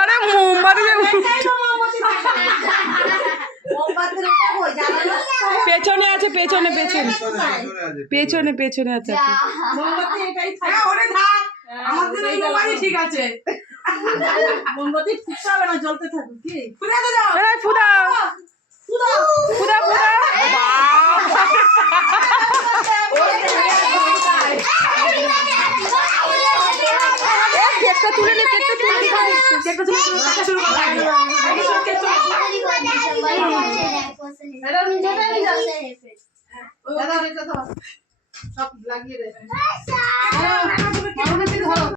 আরে মোমবাতি পেছনে আছে, পেছনে পেছনে পেছনে পেছনে আছে। ঠিক আছে, মোমবাতি ফুটতে হবে না, জ্বলতে থাকুক। কি ফুটাতে দাও, ফুদা ফুদা ফুদা ফুদা। কেকটা তুলে নে, কেকটা তুলে নে, কেকটা তুলে শুরু কর। সব লাগিয়ে দে।